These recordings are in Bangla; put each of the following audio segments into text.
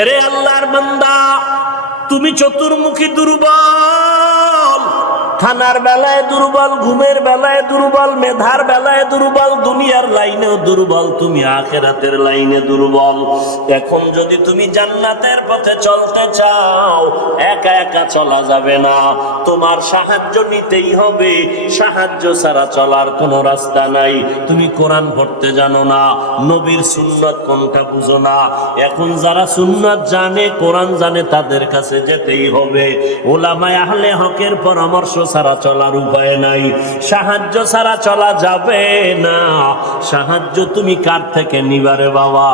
এরে আল্লাহর বান্দা, তুমি চতুর্মুখী দুর্বল, খানার বেলায় দুর্বল, ঘুমের বেলায় দুর্বল, মেধার বেলায় দুর্বল, দুনিয়ার লাইনেও দুর্বল, তুমি আখিরাতের লাইনে দুর্বল। এখন যদি তুমি জান্নাতের পথে চলতে চাও, একা একা চলা যাবে না, তোমার সাহায্য নিতেই হবে। সাহায্য ছাড়া চলার কোনো রাস্তা নাই। তুমি কোরআন পড়তে জানো না, নবীর সুন্নাত কোনটা বুঝো না। এখন যারা সুন্নাত জানে, কোরআন জানে, তাদের কাছে যেতেই হবে। উলামায়ে আহলে হকের পরামর্শ ছাড়া চলার উপায় নাই। সাহায্য ছাড়া চলা যাবে না। সাহায্য তুমি কার থেকে নিবারে বাবা?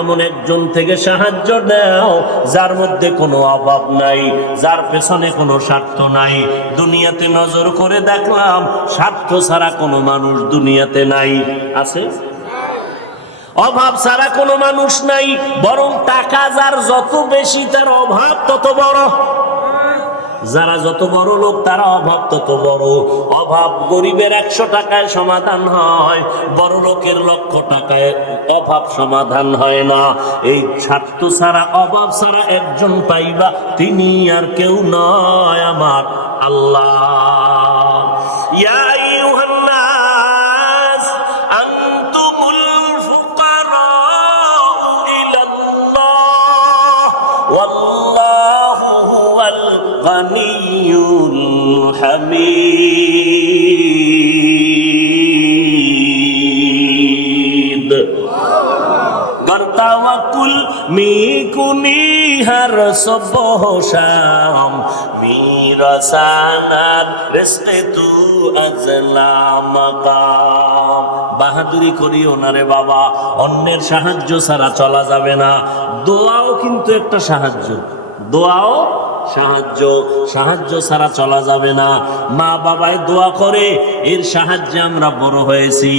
এমন একজন থেকে সাহায্য নাও যার মধ্যে কোনো অভাব নাই, যার পেছনে কোনো স্বার্থ নাই। দুনিয়াতে নজর করে দেখলাম স্বার্থ ছাড়া কোনো মানুষ দুনিয়াতে নাই। আছে? অভাব ছাড়া কোনো মানুষ নাই। বরং টাকা যার যত বেশি, তার অভাব তত বড়। যারা যত বড় লোক, তারা অভাব তত বড়। অভাব গরিবের 100 টাকায় সমাধান হয়, বড় লোকের 1,00,000 টাকায় অভাব সমাধান হয় না। এই স্বার্থ ছাড়া, অভাব ছাড়া একজন পাইবা, তিনি আর কেউ নয়, আমার আল্লাহ। ইয়া আইয়ুহান নাস আনতুমুল ফুকারা ইলাল্লাহ ওয়াল্লাহু হুয়াল গানিয়ুল হামিদ। গর্তাওয়াকুল মিকুনি হর সুবহ শাম, মিরাসানাত রিজকে তু আজলা মাকাম। বাহাদুরি করিও না রে বাবা, অন্যের সাহায্য ছাড়া চলা যাবে না। দোয়াও কিন্তু একটা সাহায্য, দোয়াও সাহায্য। সাহায্য ছাড়া চলা যাবে না। মা বাবায় দোয়া করে, এর সাহায্যে আমরা বড় হয়েছি।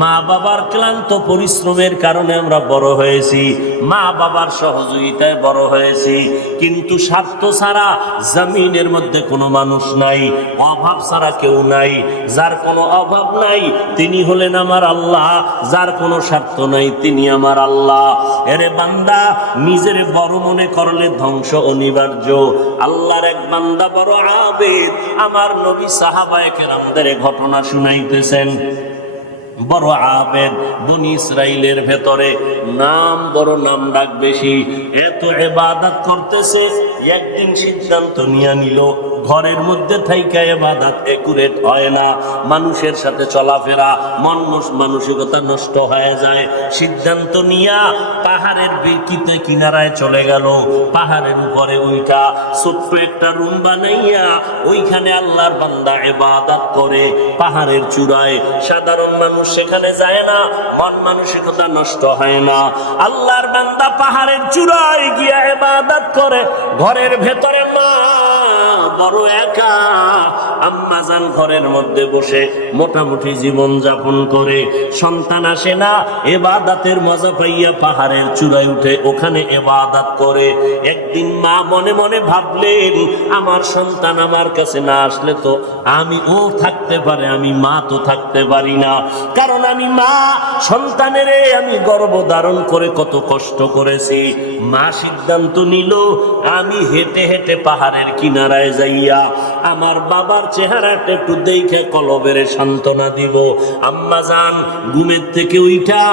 মা বাবার ক্লান্ত পরিশ্রমের কারণে আমরা বড় হয়েছি, মা বাবার সহযোগিতায় বড় হয়েছি। কিন্তু স্বার্থ ছাড়া জমিনের মধ্যে কোনো মানুষ নাই, অভাব ছাড়া কেউ নাই। যার কোনো অভাব নাই তিনি হলেন আমার আল্লাহ, যার কোনো স্বার্থ নাই তিনি আমার আল্লাহ। এরে বান্দা, নিজের বড় মনে করলে ধ্বংস অনিবার্য। আল্লাহর এক বান্দা বড় আবেদ, আমার নবী সাহাবায়ে কেরামদের ঘটনা শুনাইতেছেন। বড় আবেদ, বনি ইসরাইলের ভেতরে নাম বড়, নাম ডাক বেশি, এত ইবাদত করতেছে। একদিন সিদ্ধান্ত নিয়ে নিল, ঘরের মধ্যে থাইকা ইবাদত একুরেট হয় না, মানুষের সাথে চলাফেরা, মানসিকতা নষ্ট হয়ে যায়। সিদ্ধান্ত নিয়া পাহাড়ের বিকিতে কিনারায় চলে গেল। পাহাড়ের উপরে ওইটা ছোট্ট একটা রুম বানাইয়া ওইখানে আল্লাহর বান্দা ইবাদত করে। পাহাড়ের চূড়ায় সাধারণ মানুষ সেখানে যায় না, মন মানসিকতা নষ্ট হয় না। আল্লাহর বান্দা পাহাড়ের চূড়ায় গিয়া ইবাদত করে। ঘরের ভেতরে না, বড় একা। আম্মা জান ঘরের মধ্যে বসে মোটামুটি জীবন যাপন করে। সন্তান আসে না, ইবাদতের মজা পাইয়া পাহাড়ের চূড়ায় উঠে ওখানে ইবাদত করে। একদিন মা মনে মনে ভাবলেন, আমার সন্তান আমার কাছে না আসলে তো আমি ও থাকতে পারে, আমি মা তো থাকতে পারি না। কারণ আমি মা, সন্তানের আমি গর্ভ ধারণ করে কত কষ্ট করেছি। মা সিদ্ধান্ত নিল, আমি হেঁটে হেঁটে পাহাড়ের কিনারায় যাইয়া আমার বাবার চেহারাটা একটু দেখে কলবের সান্ত্বনা দিব। আম্মা জান ঘুমের থেকে উঠা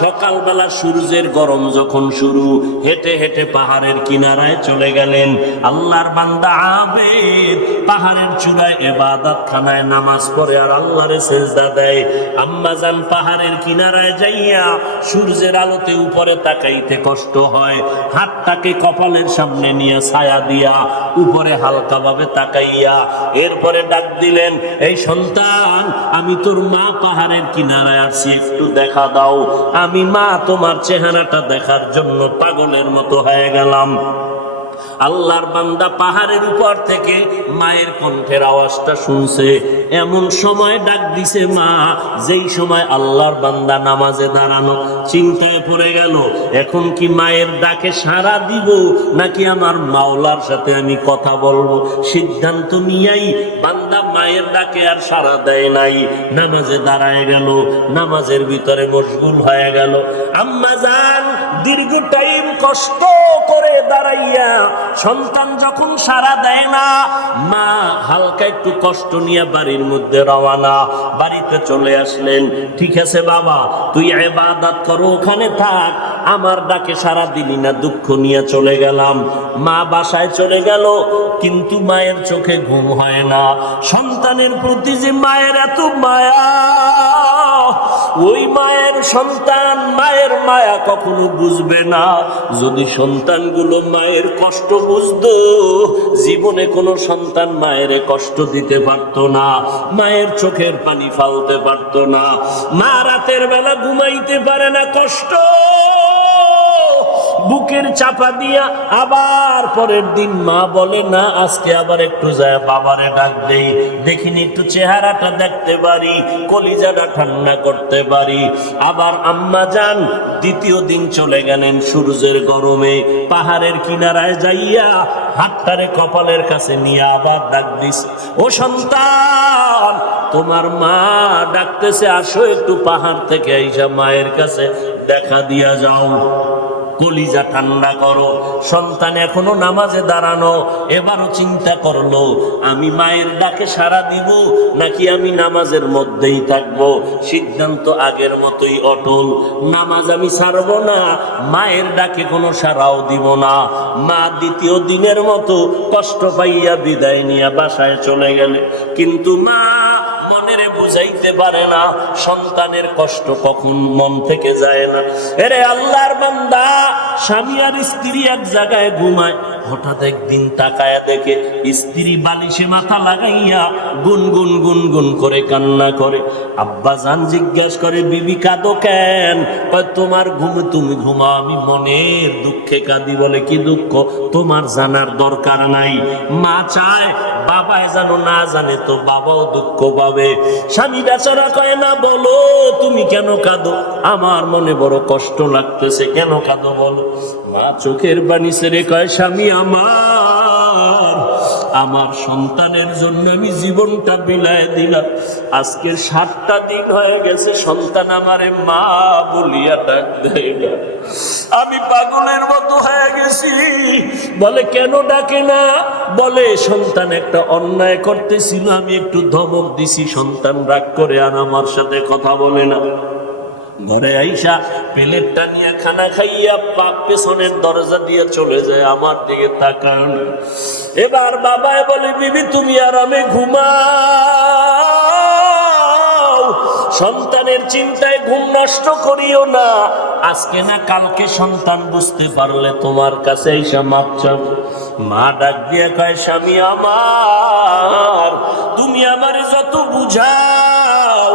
সকালবেলা সূর্যের গরম যখন শুরু, হেঁটে হেঁটে পাহাড়ের কিনারায় চলে গেলেন। আল্লাহর বান্দা আবেদ পাহাড়ের চূড়ায় ইবাদত খানায় নামাজ পড়ে আর আল্লাহরে সিজদা দেয়। আম্মা জান পাহাড়ের কিনারায় যাইয়া সূর্যের আলোতে উপরে তাকাইতে কষ্ট হয়, হাতটাকে কপালের সামনে নিয়ে ছায়া দিয়া উপরে হালকা ভাবে তাকাইয়া এরপরে ডাক দিলেন, এই সন্তান, আমি তোর মা পাহাড়ের কিনারায় আসছি, একটু দেখা দাও। আমি মা তোমার চেহারাটা দেখার জন্য পাগলের মতো হয়ে গেলাম। আল্লাহর বান্দা পাহাড়ের উপর থেকে মায়ের কণ্ঠের আওয়াজটা শুনছে। এমন সময় ডাক দিছে মা, যেই সময় আল্লাহর বান্দা নামাজে দাঁড়ানো। চিন্তায় পড়ে গেল, এখন কি মায়ের ডাকে সাড়া দিব নাকি আমার মাওলার সাথে আমি কথা বলবো। সিদ্ধান্ত নিয়েই বান্দা মায়ের ডাকে আর সাড়া দেয় নাই, নামাজে দাঁড়ায় গেল, নামাজের ভিতরে মশগুল হয়ে গেল। আম্মা জান দীর্ঘ টাইম কষ্ট করে সন্তান যখন সাড়া দেয় না, মা হালকা একটু কষ্ট নিয়ে বাড়ির মধ্যে রওনা। বাড়িতে চলে আসলেন, ঠিক আছে বাবা তুই ইবাদত করো, ওখানে থাক, আমার ডাকে সাড়া দিলি না, দুঃখ নিয়ে চলে গেলাম। মা বাসায় চলে গেল, কিন্তু মায়ের চোখে ঘুম হয় না। সন্তানের প্রতি যে মায়ের এত মায়া, ওই মায়ের সন্তান মায়ের মায়া কখনো বুঝবে না। যদি সন্তানগুলো মায়ের কষ্ট বুঝতো, জীবনে কোনো সন্তান মায়ের কষ্ট দিতে পারতো না, মায়ের চোখের পানি ফালতে পারতো না। মা রাতের বেলা ঘুমাইতে পারে না, কষ্ট বুকের চাপা দিয়া। আবার পরের দিন মা বলে না আজকে আবার একটু যায় বাবারে ডাক দেই, দেখিনি একটু চেহারাটা দেখতে পারি, কলিজাটা ঠান্ডা করতে পারি। আবার আম্মা যান দ্বিতীয় দিন চলে গেলেন সূর্যের গরমে, পাহাড়ের কিনারায় যাইয়া হাতটারে কপালের কাছে নিয়ে আবার ডাক দিস, ও সন্তান তোমার মা ডাকতেছে, আসো একটু পাহাড় থেকে আইসা মায়ের কাছে দেখা দিয়া যাও, কলিজা ঠান্ডা করো। সন্তান এখনো নামাজে দাঁড়ানো, এবারও চিন্তা করলো আমি মায়ের ডাকে সাড়া দিব নাকি আমি নামাজের মধ্যেই থাকবো। সিদ্ধান্ত আগের মতোই অটল, নামাজ আমি ছাড়বো না, মায়ের ডাকে কোনো সাড়াও দিব না। মা দ্বিতীয় দিনের মতো কষ্ট পাইয়া বিদায় নিয়ে বাসায় চলে গেলে, কিন্তু মা মনের বুঝাইতে পারে না সন্তানের কষ্ট কখন মন থেকে যায় না। এরে আল্লাহর বান্দা, স্বামী আর স্ত্রী এক জায়গায় ঘুমায়, হঠাৎ একদিন তাকায়া দেখে স্ত্রী বালিশে মাথা লাগাইয়া গুনগুন গুনগুন করে কান্না করে। আব্বা জান জিজ্ঞেস করে বিবি কাঁদো কেন? তোমার ঘুম তুমি ঘুমাও, আমি মনের দুঃখে কাঁদি। বলে কি দুঃখ? তোমার জানার দরকার নাই। মা চায় বাবায় জানো, না জানে তো বাবাও দুঃখ পাবে। স্বামী বেচারা কয় না, বলো তুমি কেন কাঁদো? আমার মনে বড় কষ্ট লাগতেছে। কেন কাঁদো বলো? মা চোখের পানি ছেড়ে কয়, স্বামী আমার সন্তানের জন্য আমি জীবনটা বিলায় দিলাম। আজকের 7টা দিন হয়ে গেছে সন্তান আমারে মা বলিয়া ডাক দেয় না। আমি পাগলের মতো হয়ে গেছি। বলে কেন ডাকে না? বলে সন্তান একটা অন্যায় করতেছিল, আমি একটু ধমক দিছি, সন্তান রাগ করে আর আমার সাথে কথা বলে না। ঘরে আইসা প্লেটটা নিয়ে খানা খাইয়া পেছনের দরজা দিয়ে চলে যায়, আমার দিকে তাকায় না। এবার বাবায় বলে বিবি তুমি আরামে ঘুমাও, সন্তানের চিন্তায় ঘুম নষ্ট করিও না। আজকে না কালকে সন্তান বুঝতে পারলে তোমার কাছে আইসা মাপ চাও। মা ডাক দিয়ে কয়, স্বামী আমার তুমি আমারে যত বুঝাও,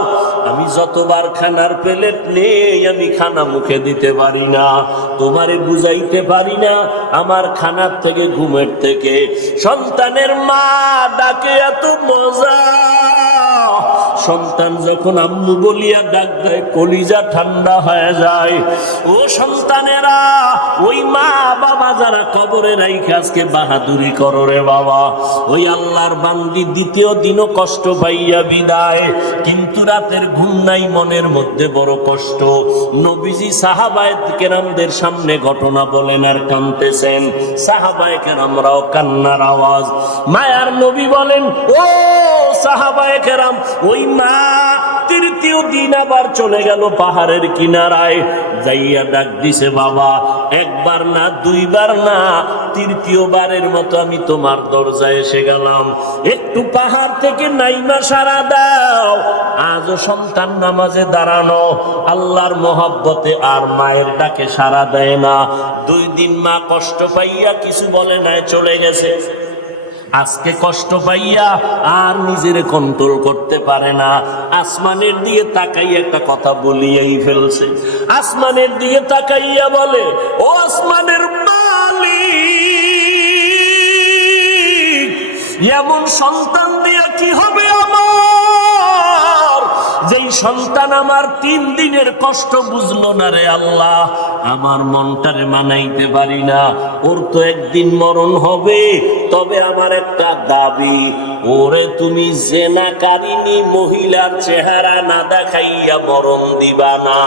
আমি যতবার খানার প্লেট নেই আমি খানা মুখে দিতে পারি না, তোমারে বুঝাইতে পারি না আমার খানার থেকে ঘুমের থেকে সন্তানের মা ডাকে এত মজা। সন্তান যখন আম্মু বলিয়া ডাক দেয় কলিজা ঠান্ডা হয়ে যায়। ও সন্তানেরা, ওই মা বাবা যারা কবরে রাইখে আজকে বাহাদুরি করো রে বাবা, ওই আল্লাহর বান্দি দ্বিতীয় দিনও কষ্ট পাইয়া বিদায়, কিন্তু রাতের ঘুম নাই, মনের মধ্যে বড় কষ্ট। নবীজি সাহাবায়ে কেরামদের সামনে ঘটনা বলেন আর কাঁদতেছেন। সাহাবায়ে কেরামরাও কান্নার আওয়াজ। মায়ার নবী বলেন, ও সাহাবায়ে কেরাম, ওই মা তৃতীয় দিন আবার চলে গেল পাহাড়ের কিনারায়, যাইয়া ডাক দিছে, বাবা একবার না দুইবার না, তৃতীয়বারের মতো আমি তোমার দরজায় এসে গেলাম, একটু পাহাড় থেকে নাইমা সারা দাও। আজও সন্তান নামাজে দাঁড়ানো, আল্লাহর মহব্বতে আর মায়ের ডাকে সারা দেয় না। 2 দিন মা কষ্ট পাইয়া কিছু বলে নাই, চলে গেছে। আজকে কষ্ট পাইয়া আর নিজের কন্ট্রোল করতে পারে না, আসমানের দিকে তাকাইয়া একটা কথা বলিয়াই ফেলছে। আসমানের দিকে তাকাইয়া বলে, ও আসমানের মালিক, এমন সন্তান দিয়া কি হবে আমার, যেই সন্তান আমার 3 দিনের কষ্ট বুঝলো না রে আল্লাহ, আমার মনটারে মানাইতে পারি না। ওর তো একদিন মরণ হবে, তবে আমার একটা দাবি, ওরে তুমি জেনাকারিনী মহিলার চেহারা না দেখাইয়া মরণ দিবা না।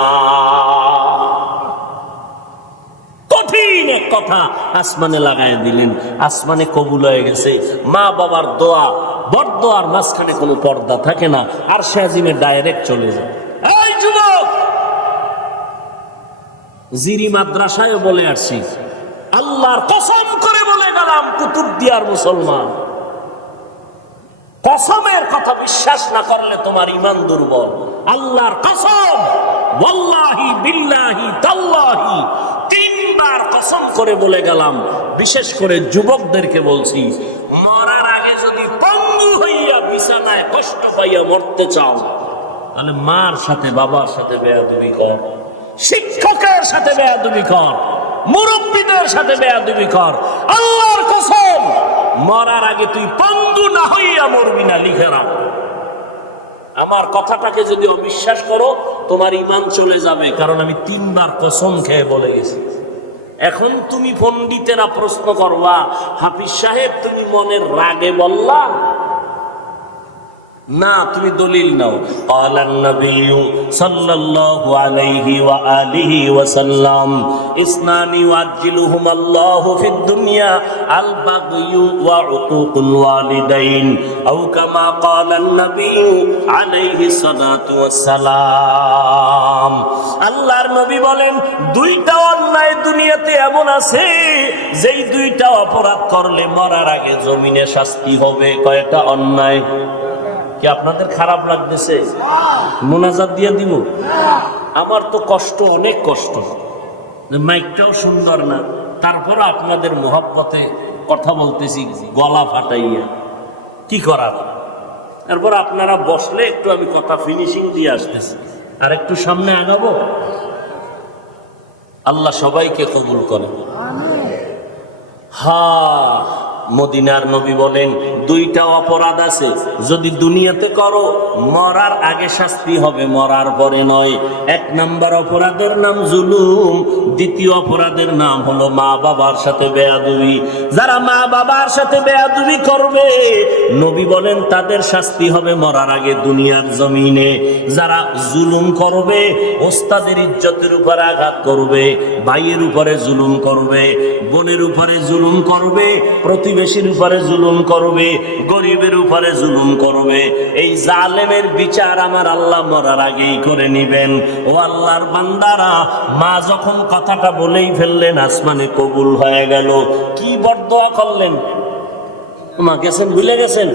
কঠিন কথা আসমানে লাগাই দিলেন, আসমানে কবুল হয়ে গেছে। মা বাবার দোয়া, বড়দোয়ার মাঝখানে কোনো পর্দা থাকে না, আর সে আজিমে ডাইরেক্ট চলে যায়। এই যুবক, জিরি মাদ্রাসায় বলে আসছি, আল্লাহর কসম করে বলে গেলাম, কুতুবদিয়ার মুসলমান, কসমের কথা বিশ্বাস না করলে তোমার ঈমান দুর্বল। আল্লাহর কসম, ওয়াল্লাহি বিল্লাহি তাল্লাহি, তিনবার কসম করে বলে গেলাম। বিশেষ করে যুবকদেরকে বলছি, মরার আগে যদি পঙ্গু হইয়া বিছানায় কষ্ট পাইয়া মরতে চাও, তাহলে মার সাথে বাবার সাথে বেয়াদবি কর, শিক্ষকের সাথে বেয়াদবি কর, মুরব্বীদের সাথে বেয়াদবি কর। আল্লাহর কসম, মরার আগে তুই পঙ্গু না হইয়া মরবি না, লিখে রাখ। আমার কথাটাকে যদি অবিশ্বাস করো, তোমার ঈমান চলে যাবে, কারণ আমি তিনবার কসম খেয়ে বলে গেছি। এখন তুমি পণ্ডিতেরা প্রশ্ন করবা, হাফিজ সাহেব তুমি মনের রাগে বললা না, তুমি দলিল নাও। ক্বালান নবিয়্যু সাল্লাল্লাহু আলাইহি ওয়া আলিহি ওয়া সাল্লাম, ইসনানি ওয়াজিলুহুম আল্লাহু ফিদ দুনিয়া আল বাগয়ু ওয়া উকুকুল ওয়ালিদাইন, আও কামা ক্বালান নবিয়্যু আলাইহি সালাতু ওয়াস সালাম। আল্লাহর নবী বলেন, দুইটা অন্যায় দুনিয়াতে এমন আছে, যেই দুইটা অপরাধ করলে মরার আগে জমিনে শাস্তি হবে। কয়টা অন্যায়? কি আপনাদের খারাপ লাগতেছে? মোনাজাত দিয়ে দিব? আমার তো কষ্ট, অনেক কষ্ট, মাইকটাও সুন্দর না, তারপর আপনাদের মোহাব্বতে কথা বলতেছি গলা ফাটাইয়া, কি করার। তারপর আপনারা বসলে একটু আমি কথা ফিনিশিং দিয়ে আসতেছি, আর একটু সামনে আগাবো। আল্লাহ সবাইকে কবুল করে। মদিনার নবী বলেন, দুইটা অপরাধ আছে, যদি দুনিয়াতে করো মরার আগে শাস্তি হবে, মরার পরে নয়। এক নাম্বার অপরাধের নাম জুলুম, দ্বিতীয় অপরাধের নাম হলো মা বাবার সাথে বেয়াদবি। যারা মা বাবার সাথে বেয়াদবি করবে, নবী বলেন তাদের শাস্তি হবে মরার আগে দুনিয়ার জমিনে। যারা জুলুম করবে, ওস্তাদের ইজ্জতের উপরে আঘাত করবে, ভাইয়ের উপরে জুলুম করবে, বোনের উপরে জুলুম করবে, প্রতিবেশীর উপরে জুলুম করবে, গরিবের উপরে জুলুম করবে, এই জালেমের বিচার আমার আল্লাহ মরার আগেই করে নিবেন। ও আল্লাহর বান্দারা, মা যখন কথাটা বলেই ফেললেন, আসমানে কবুল হয়ে গেল। কি বরদোয়া করলেন? মা গেছেন, ভুলে গেছেন?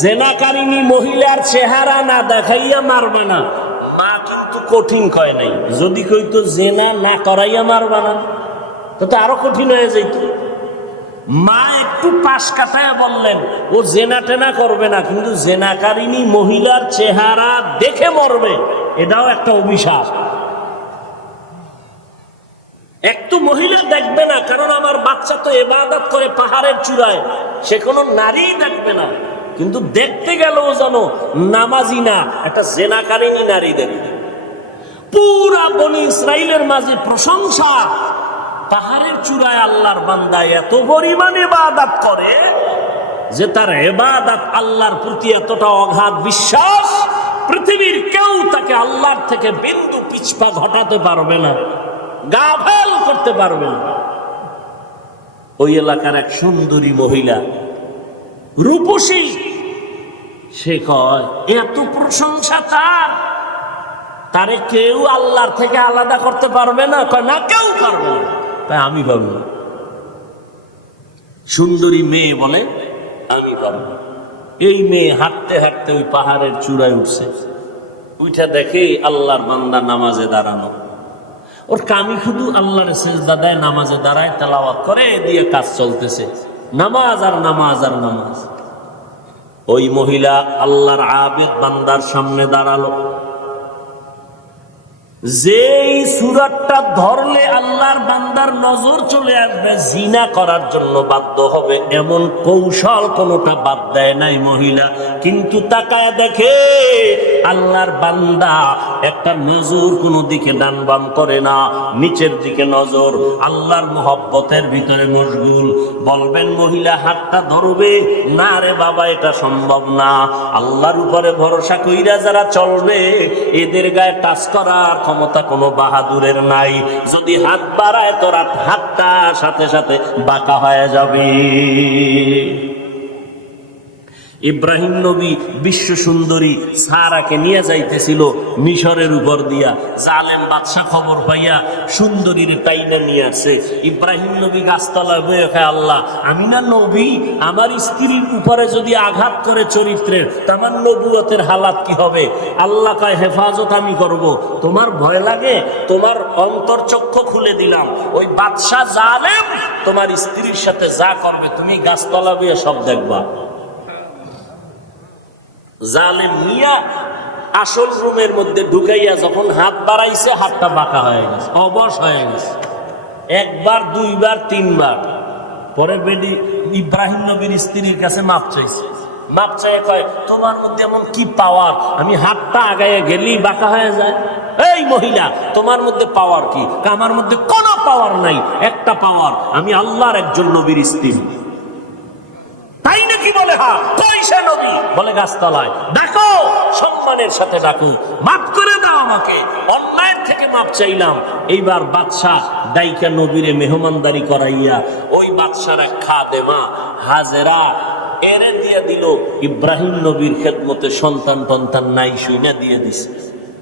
জেনাকারিনী মহিলার চেহারা না দেখাইয়া মারবে না। মা কিন্তু কঠিন কয় নাই, যদি কইতো জেনা না করাইয়া মারবা না, তো আরো কঠিন হয়ে যাইত। মা একটু পাশ কাটায় বললেন, ও জেনা টেনা করবে না, কিন্তু জেনাকারিনী মহিলার চেহারা দেখে মরবে, এটাও একটা অভিশাপ। একটু মহিলা দেখবে না, কারণ আমার বাচ্চা তো ইবাদত করে পাহাড়ের চূড়ায়, সে কোনো নারী দেখবে না, কিন্তু দেখতে গেলেও যেন নামাজি না, একটা জেনাকারিনী নারী দেখবে। পুরা বনি ইসরাইলের মাঝে প্রশংসা, পাহাড়ের চূড়ায় আল্লাহর বান্দা এত পরিমাণে ইবাদত করে যে তার ইবাদত আল্লাহর প্রতি এতটা অগাধ বিশ্বাস, পৃথিবীর কেউ তাকে আল্লাহর থেকে বিন্দু পিছপা ঘটাতে পারবে না, গাফেল করতে পারবে না। ওই এলাকার এক সুন্দরী মহিলা, রূপসী, সে কয় এত প্রশংসা তারে কেউ আল্লাহর থেকে আলাদা করতে পারবে না। কয় না, কেউ পারবে না। তাই আমি পারবো না। সুন্দরী মেয়ে বলে আমি পারবো। এই মেয়ে হাঁটতে হাঁটতে ওই পাহাড়ের চূড়ায় উঠছে, উঠা দেখে আল্লাহর বান্দা নামাজে দাঁড়ানো। ওর কামি শুধু আল্লাহর সিজদা দেয়, নামাজে দাঁড়ায়, তেলাওয়াত করে, দিয়ে কাজ চলতেছে, নামাজ আর নামাজ আর নামাজ। ওই মহিলা আল্লাহর আবেদ বান্দার সামনে দাঁড়ালো। যেই সূরাটা ধরলে আল্লাহর বান্দার নজর চলে আসবে, জিনা করার জন্য বাধ্য হবে, এমন কৌশল কোনটা বাদ দেয় নাই মহিলা। কিন্তু তাকায় দেখে আল্লাহর বান্দা একটা নজর কোনো দিকে ডান বাম করে না, নিচের দিকে নজর, আল্লাহর মুহাব্বতের ভিতরে মশগুল। বলবেন মহিলা হাতটা ধরবে না? রে বাবা, এটা সম্ভব না। আল্লাহর উপরে ভরসা কইরা যারা চলবে, এদের গায়ে টাচ করার মতা কোনো বাহাদুরের নাই। যদি হাত বাড়ায় তোর হাতটা সাথে সাথে বাঁকা হয়ে যাবে। ইব্রাহিম নবী বিশ্ব সুন্দরী সারাকে নিয়ে যাইতেছিল মিশরের উপর দিয়া। জালেম বাদশা খবর পাইয়া সুন্দরীর তাইনা নিয়ে আসে। ইব্রাহিম নবী গাছতলায় বয়ে খায়, আল্লাহ আমি না নবী, আমার স্ত্রীর উপরে যদি আঘাত করে চরিত্রের, আমার নবুয়তের হালাত কি হবে? আল্লাহ কয়, হেফাজত আমি করব, তোমার ভয় লাগে? তোমার অন্তর্চক্ষু খুলে দিলাম, ওই বাদশা জালেম তোমার স্ত্রীর সাথে যা করবে তুমি গাছতলা বয়ে সব দেখবা। জালেম মিয়া আসল রুমের মধ্যে ঢুকাইয়া যখন হাত বাড়াইছে, হাতটা বাঁকা হয়ে গেছে, অবশ হয়ে গেছে। একবার, দুইবার, তিনবার পরে বেডি ইব্রাহিম নবীর স্ত্রীর কাছে মাপ চাইছে। মাপ চাই কয়, তোমার মধ্যে এমন কি পাওয়ার, আমি হাতটা আগায় গেলেই বাঁকা হয়ে যায়? এই মহিলা, তোমার মধ্যে পাওয়ার কি? আমার মধ্যে কোনো পাওয়ার নাই, একটা পাওয়ার, আমি আল্লাহর একজন নবীর স্ত্রী। তাই নাকি? বলে হ্যাঁ। কইসা নবী? বলে গাছতলায়। ডাকো, সম্মানের সাথে ডাকো, মাফ করে দাও আমাকে, অন্যায়ের থেকে মাপ চাইলাম। এইবার বাদশাহ ডাইকা নবীরে মেহমানদারি করাইয়া ওই বাদশার এক খাদেমা হাজেরা এরে দিয়ে দিল। ইব্রাহিম নবীর খেদমতে সন্তান টন্তান নাই, শুইনা দিয়ে দিছে।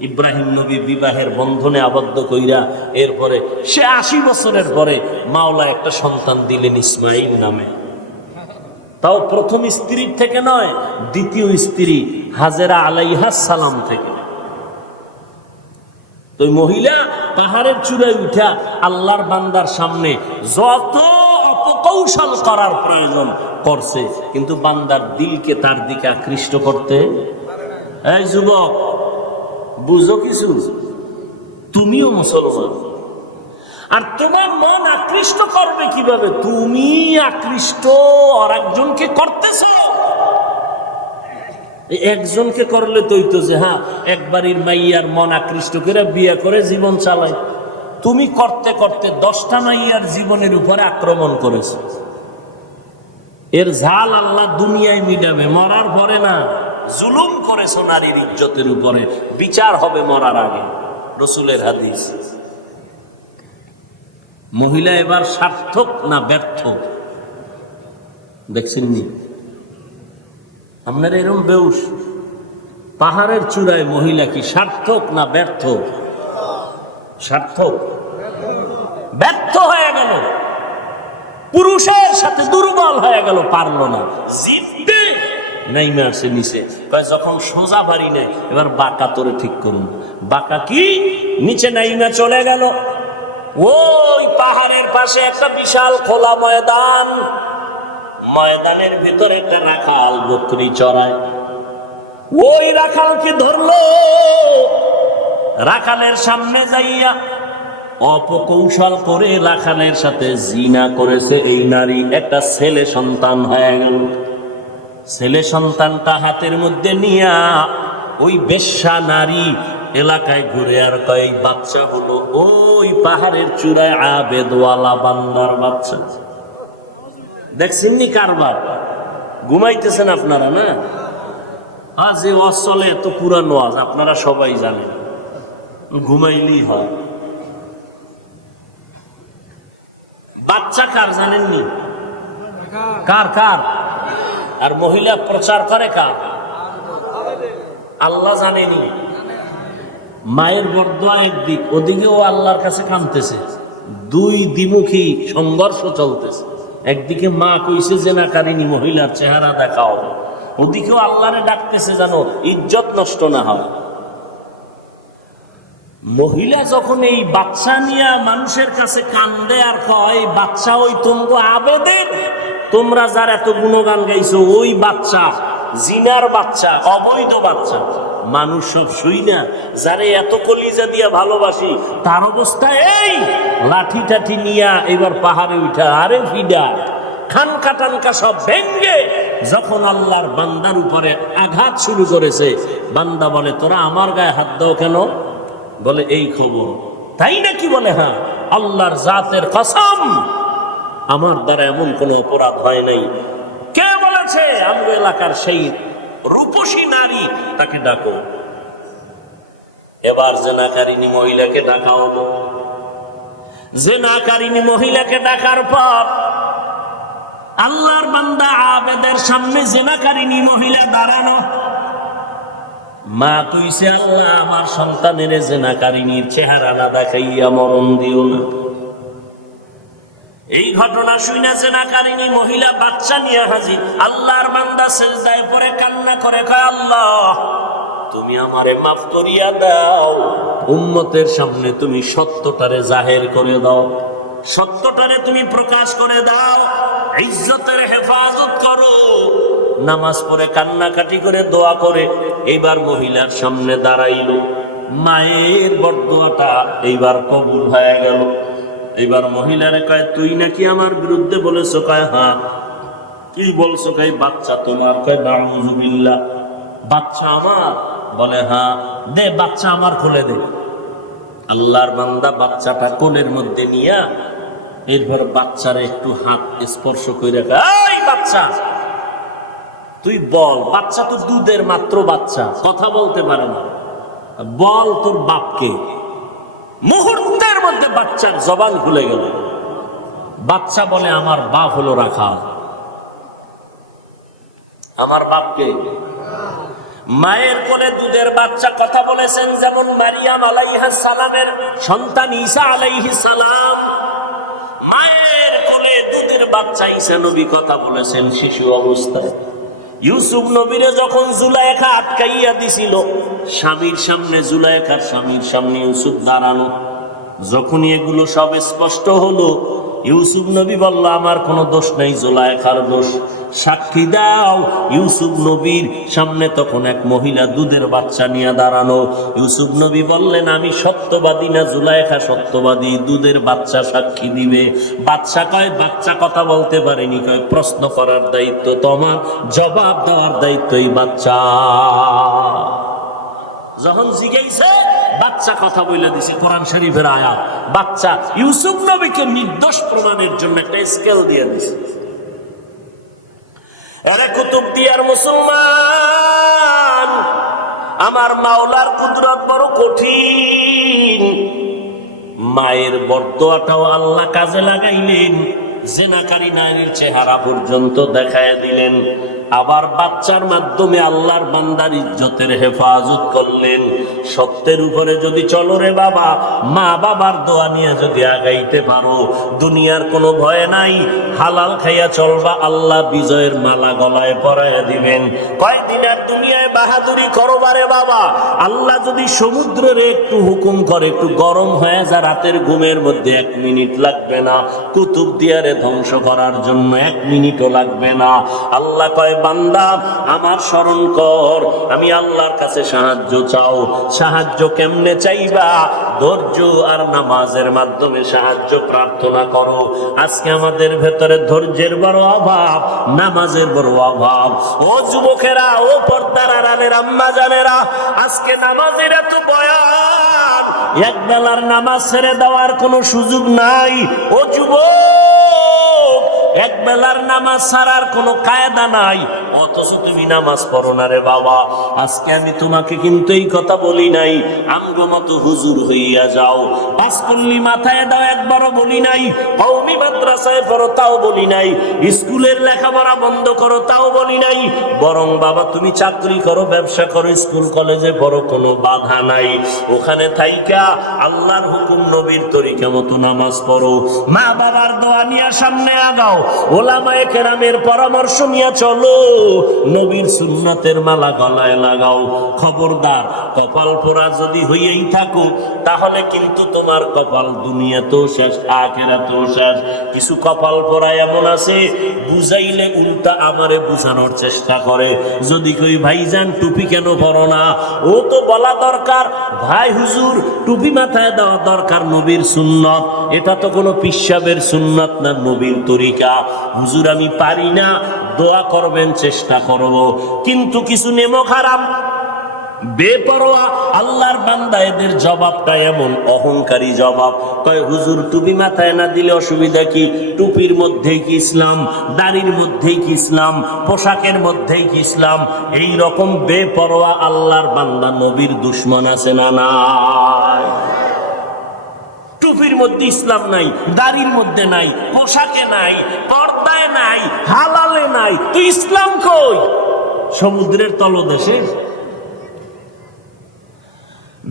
ইব্রাহিম নবী বিবাহের বন্ধনে আবদ্ধ কইরা এরপরে সে 80 বছরের পরে মাওলা একটা সন্তান দিলেন ইসমাইল নামে। তাও প্রথম স্ত্রীর থেকে নয়, দ্বিতীয় স্ত্রী হাজেরা আলাইহাস সালাম থেকে। তো মহিলা পাহাড়ের চূড়ায় উঠা আল্লাহর বান্দার সামনে যত অপকৌশল করার প্রয়োজন করছে, কিন্তু বান্দার দিলকে তার দিকে আকৃষ্ট করতে। এই যুবক, বুঝো কিছু, তুমিও মুসলমান, আর তোমার মন আকৃষ্ট করবে কিভাবে? তুমি আকৃষ্ট আর একজনকে করতেছো। একজনকে করলে তো যে হ্যাঁ একবারের মাইয়ার মন আকৃষ্ট করে বিয়ে করে জীবন চালায়। তুমি করতে করতে 10টা মাইয়ার জীবনের উপরে আক্রমণ করেছো। এর ঝাল আল্লাহ দুনিয়ায় মিটাবে, মরার পরে না। জুলুম করেছো নারীর ইজ্জতের উপরে, বিচার হবে মরার আগে, রসুলের হাদিস। মহিলা এবার সার্থক না ব্যর্থ দেখছেন নি? আপনারা এরকম বেউস, পাহাড়ের চূড়ায় মহিলা কি সার্থক না ব্যর্থ? সার্থক। ব্যর্থ হয়ে গেল, পুরুষের সাথে দুর্বল হয়ে গেল, পারলো না জিততে, নাইমে আসে নিচে। যখন সোজা পারি না, এবার বাঁকা তোরে ঠিক করুন। বাঁকা কি? নিচে নাইমে চলে গেল। ওই পাহাড়ের পাশে একটা বিশাল খোলা ময়দান, ময়দানের ভিতরে একটা রাখাল বকরি চড়ায়। ওই রাখালকে ধরলো, রাখালের সামনে যাইয়া অপকৌশল করে রাখালের সাথে জিনা করেছে এই নারী। একটা ছেলে সন্তান হয়ে গেল। ছেলে সন্তানটা হাতের মধ্যে নিয়া ওই বেশ্যা নারী এলাকায় ঘুরে আর কয়, বাচ্চা হলো ওই পাহাড়ের চূড়ায় আবেদওয়ালা বান্দার বাচ্চা। দেখছেন নি কারবার? ঘুমাইতেছেন আপনারা না? আজ যে ওয়াজ চলে এত পুরানো ওয়াজ, আপনারা সবাই জানেন, ঘুমাইলেই হয়। বাচ্চা কার জানেননি? কার কার? আর মহিলা প্রচার করে কার? আল্লাহ জানেনি। মায়ের বরদোয়া একদিক, ওদিকেও আল্লাহর কাছে কাঁদতেছে। দুই দ্বিমুখী সংঘর্ষ চলতেছে। একদিকে মা কইছে যে না কারিনী মহিলার চেহারা দেখাও, ওদিকেও আল্লাহরে ডাকতেছে যেন ইজ্জত নষ্ট না হয়। মহিলা যখন এই বাচ্চা নিয়ে মানুষের কাছে কান্দে আর কয়, বাচ্চা ওই তোমরা আবেদের, তোমরা যার এত গুণগান গাইছো, ওই বাচ্চা জিনার বাচ্চা, অবৈধ বাচ্চা। মানুষ সব শুই না, যারে এত কলিজা দিয়া ভালোবাসি, তার অবস্থা এই। লাঠি টাঠি নিয়া এবার পাহাড়ে উঠা, আরে ফিডা খানকা টানকা সব ভেঙ্গে যখন আল্লাহর বান্দার উপরে আঘাত শুরু করেছে, বান্দা বলে, তোরা আমার গায়ে হাত দাও কেন? বলে এই খবর। তাই নাকি? বলে হ্যাঁ, আল্লাহর জাতের কসম, আমার দ্বারা এমন কোন অপরাধ হয় নাই। কে বলেছে? আমার এলাকার সেই রূপসী নারী, তাকে ডাকো। এবার জেনাকারিনী মহিলাকে ডাকা হলো। জেনাকারিনী মহিলাকে ডাকার পর আল্লাহর বান্দা আবেদের সামনে জেনাকারিনী মহিলা দাঁড়ানো। মা কইছে, আল্লাহ আমার সন্তানের জেনাকারিনীর চেহারা না দেখাইয়া মরণ দিও না। এই ঘটনা শুনে জেনাকারিনী মহিলা বাচ্চা নিয়ে হাজির। আল্লাহর বান্দা সিজদায় পড়ে কান্না করে কয়, আল্লাহ তুমি আমারে মাফ করিয়া দাও, উম্মতের সামনে তুমি সত্যটারে জাহের করে দাও, সত্যটারে তুমি প্রকাশ করে দাও, ইজ্জতের হেফাজত করো। নামাজ পড়ে কান্নাকাটি করে দোয়া করে এইবার মহিলার সামনে দাঁড়াইল। মায়ের বরদোয়াটা এইবার কবুল হয়ে গেল। এইবার মহিলারে কয়, তুই নাকি আমার বিরুদ্ধে বলেছো? কয় হ্যাঁ। কি বলছো? কয় বাচ্চা তোমার। কয় নাউযুবিল্লাহ, বাচ্চা আমার? বলে হ্যাঁ। দে বাচ্চা আমার কোলে দে। আল্লাহর বান্দা বাচ্চাটা কোলের মধ্যে নিয়া এরপর বাচ্চারে একটু হাত স্পর্শ করে এই বাচ্চা তুই বল। বাচ্চা তো দুধের মাত্র বাচ্চা, কথা বলতে পারে না। বল তোর বাপকে। মুহূর্তের মধ্যে বাচ্চার জবান খুলে গেল। বাচ্চা বলে, আমার বাপ হলো রাখাল। আমার বাপকে? মায়ের কোলে দুধের বাচ্চা কথা বলেছেন, যেমন মারিয়াম আলাইহিস সালামের সন্তান ঈসা আলাইহিস সালাম। মায়ের কোলে দুধের বাচ্চা ঈসা নবী কথা বলেছেন শিশু অবস্থায়। ইউসুফ নবীরে যখন জুলাইখা আটকাইয়া দিছিল, স্বামীর সামনে জুলাইখার স্বামীর সামনে ইউসুফ দাঁড়ানো। যখনই এগুলো সব স্পষ্ট হলো, ইউসুফ নবী বলল, আমার কোনো দোষ নেই, জুলাইখার দোষ। সাক্ষী দাও। ইউসুফ নবীর সামনে তখন এক মহিলা দুধের বাচ্চা নিয়ে দাঁড়ানো। ইউসুফ নবী বললেন, আমি সত্যবাদী না জুলাইখা সত্যবাদী? দুধের বাচ্চা সাক্ষী দিবে। বাচ্চা কয়, বাচ্চা কথা বলতে পারেনি। কয়, প্রশ্ন করার দায়িত্ব তোমার, জবাব দেওয়ার দায়িত্ব এই বাচ্চা। যখন জিজ্ঞাসা বাচ্চা কথা বলে দিছে, কোরআন শরীফের আয়াত। বাচ্চা ইউসুফ নবীকে নির্দোষ প্রমাণের জন্য একটা স্কেল দিয়ে দিছে। এরা কুতুবদিয়ার মুসলমান, আমার মাওলার কুদরত বড় কঠিন। মায়ের বরদোয়াটাও আল্লাহ কাজে লাগাইলেন, জেনাকারী নারীর চেহারা পর্যন্ত দেখায় দিলেন। আবার বাচ্চার মাধ্যমে আল্লাহর বান্দার ইজ্জতের হেফাজত করলেন। সত্যের উপরে যদি চলো রে বাবা, মা বাবার দোয়া নিয়ে যদি আগাইতে পারো, দুনিয়ার কোনো ভয় নাই। হালাল খাইয়া চলবা, আল্লাহ বিজয়ের মালা গলায় পরাইয়া দিবেন। কয়দিন আর দুনিয়ায় বাহাদুরি করবারে বাবা, আল্লাহ যদি সমুদ্রের একটু হুকুম করে, একটু গরম হয়ে যা, রাতের ঘুমের মধ্যে 1 মিনিট লাগবে না। কুতুবদিয়ারে ধ্বংস করার জন্য 1 মিনিটও লাগবে না। আল্লাহ কয়, বান্দা আমার স্মরণ কর, আমি আল্লাহর কাছে সাহায্য চাও। সাহায্য কেমনে চাইবা? ধৈর্য আর নামাজের মাধ্যমে সাহায্য প্রার্থনা করো। আজকে আমাদের ভেতরে ধৈর্যের বড় অভাব, নামাজের বড় অভাব। ও যুবকেরা, ও পর্দার আড়ালের আম্মা জানেরা, আজকে নামাজের এত বয়ান, এক বেলার নামাজ ছেড়ে দেওয়ার কোনো সুযোগ নাই। ও যুবক, এক বেলার নামাজ ছাড়ার কোনো কায়দা নাই, অথচ তুমি নামাজ পড়ো না রে বাবা। আজকে আমি তোমাকে কিন্তু এই কথা বলি নাই আমগো মতো হুজুর হইয়া যাও, পাঁচপল্লী মাথায় দাও একবারও বলি নাই, কওমি মাদ্রাসায় পড়ো তাও বলি নাই, স্কুলের লেখাপড়া বন্ধ করো তাও বলি নাই। বরং বাবা তুমি চাকরি করো, ব্যবসা করো, স্কুল কলেজে পড়ো, কোনো বাধা নাই। ওখানে থাইকা আল্লাহর হুকুম নবীর তরিকা মতো নামাজ পড়ো, মা বাবার দোয়া নিয়ে সামনে আগাও, ওলামায়ে কেরামের পরামর্শ নিয়ে চলো, নবীর সুন্নাতের মালা গলায় লাগাও। খবরদার, কপাল পোড়া যদি হইয়াই থাকো, তাহলে কিন্তু তোমার কপাল দুনিয়াতেও শেষ, আখিরাতেও শেষ। কিছু কপাল পোড়া এমন আছে, বুঝাইলে উল্টা আমারে বুঝানোর চেষ্টা করে। যদি কই ভাইজান টুপি কেন পরো না, ও তো বলা দরকার ভাই হুজুর টুপি মাথায় দেওয়া দরকার, নবীর সুন্নত। এটা তো কোনো পিসাবের সুন্নত না, নবীর তরিকা। হুজুর আমি পারি না, দোয়া করবেন, চেষ্টা করব। কিন্তু কিছু নেমক হারাম, বেপরোয়া আল্লাহর বান্দা, এদের জবাবটা এমন অহংকারী জবাব। কয় হুজুর টুপি মাথায় না দিলে অসুবিধা কি? টুপির মধ্যেই কি ইসলাম? দাড়ির মধ্যেই কি ইসলাম? পোশাকের মধ্যেই কি ইসলাম? এই রকম বেপরোয়া আল্লাহর বান্দা নবীর দুশমন আছে না নাই? টুপির মধ্যে ইসলাম নাই, দাড়ির মধ্যে নাই, পোশাকে নাই, পর্দায় নাই, হালালে নাই, তো ইসলাম কই? সমুদ্রের তলদেশে।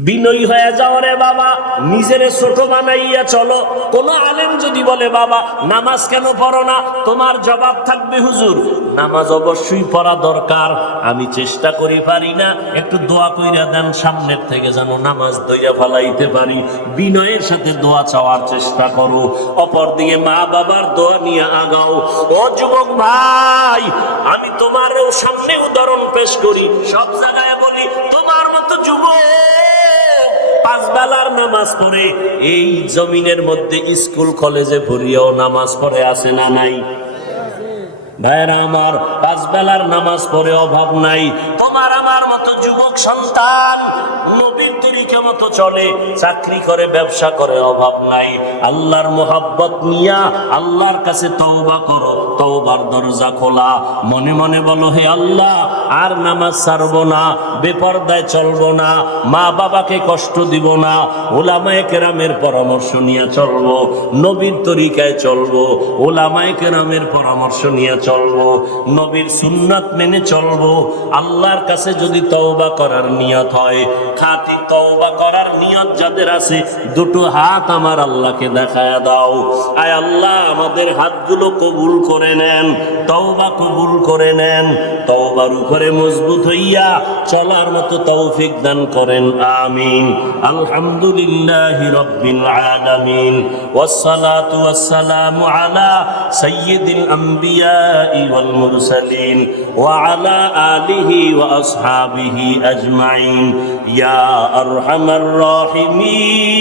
বিনয়ী হয়ে যাও রে বাবা, নিজেরে ছোট বানাইয়া চলো। কোন আলেম যদি বলে বাবা নামাজ কেন পড়ো না, তোমার জবাব থাকবে হুজুর নামাজ অবশ্যই পড়া দরকার, আমি চেষ্টা করি পারি না, একটু দোয়া কইরা দেন সামনের থেকে যেন নামাজ দইয়া ফেলাইতে পারি। বিনয়ের সাথে দোয়া চাওয়ার চেষ্টা করো। অপরদিকে মা বাবার দোয়া নিয়ে আগাও। ও যুবক ভাই, আমি তোমারও সামনে উদাহরণ পেশ করি, সব জায়গায় বলি তোমার মতো যুবক পাঁচ বেলার নামাজ পড়ে এই জমিনের মধ্যে স্কুল কলেজে পড়িয়াও নামাজ পড়ে আছে না নাই? ভাইরা আমার, পাঁচ বেলার নামাজ পড়ে অভাব নাই। তোমার আমার মতো যুবক সন্তান নবীর তরিকা মতো চলে, চাকরি করে, ব্যবসা করে, অভাব নাই। আল্লাহর মোহাব্বত নিয়া আল্লাহর কাছে তওবা করো, তওবার দরজা খোলা। মনে মনে বলো হে আল্লাহ, আর নামাজ ছাড়বো না, বেপরদায় চলবো না, মা বাবাকে কষ্ট দিব না, ওলামায়ে কেরামের পরামর্শ নিয়ে চলবো, নবীর তরিকায় চলবো, ওলামায়ে কেরামের পরামর্শ নিয়ে চলবো, নবীর সুন্নাত মেনে চলবো। আল্লাহর কাছে যদি তওবা করার নিয়ত হয়, খাঁটি তওবা করার নিয়ত যাদের আছে, দুটো হাত আমার আল্লাহকে দেখায়া দাও। আয় আল্লাহ, আমাদের হাতগুলো কবুল করে নেন, তওবা কবুল করে নেন, তওবার উপরে মজবুত হইয়া চলার মতো তৌফিক দান করেন, আমিন। আলহামদুলিল্লাহি রাব্বিল আলামিন, ওয়াসসালাতু ওয়াসসালামু আলা সাইয়্যিদিল আম্বিয়া والمرسلين وعلى آله وأصحابه أجمعين يا أرحم الراحمين।